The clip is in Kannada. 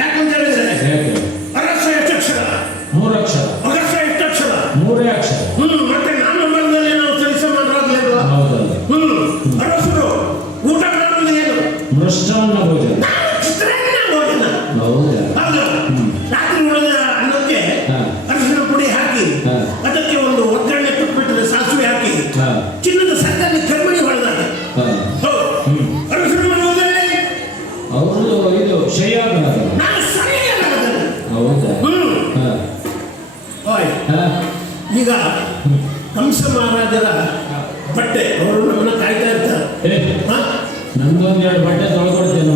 ಯಾಕಂತ ಹೇಳಿದ್ರೆ ಯಾಕೆ? ಅರಸ ಎಷ್ಟು ಅಕ್ಷರ? 3 ಅಕ್ಷರ. ಅಗಸ ಎಷ್ಟು ಅಕ್ಷರ? 3 ಅಕ್ಷರ. ಮತ್ತೆ ನಾಮದಲ್ಲಿ ನಾವು ಸರಿಸಮಾನರಾಗಲಿಲ್ವಾ? ಹೌದಲ್ಲ. ಅರಸರು ಊಟ ಮಾಡೋದು ಏನು? ಮೃಷ್ಟಾನ್ನ ಭೋಜನ. ಚಿತ್ರಾನ್ನ ಭೋಜನ. ಹೌದಾ? ಹೌದು. ರಾತ್ರಿ ಉಳಿದ ಅನ್ನಕ್ಕೆ ಅರಿಶಿನ ಪುಡಿ ಹಾಕಿ ಅದಕ್ಕೆ ಒಂದು ಒಗ್ಗರಣೆ ಕೊಟ್ಬಿಟ್ರೆ ಸಾಸಿವೆ ಹಾಕಿ ಚಿನ್ನದ ಸರ್ಕಾರಿ ಕರ್ಮಣಿ ಹೊಡೆದಾಗ ಅರಸರು ಮಾಡುವುದೇ ಅವರು ಇದು ಶಯ್ಯಾಗ್ರಹ. ನಾನು ಸರಿಯಾಗಲ್ಲ. ಹೌದಾ? ಈಗ ಕಂಸ ಮಹಾರಾಜರ ಬಟ್ಟೆ ಅವರು ನಮ್ಮನ್ನ ಕಾಯ್ತಾ ಇರ್ತಾರೆ. ನಮ್ದೊಂದು 2 ಬಟ್ಟೆ ತೊಳ್ಕೊಡ್ತೇನೆ.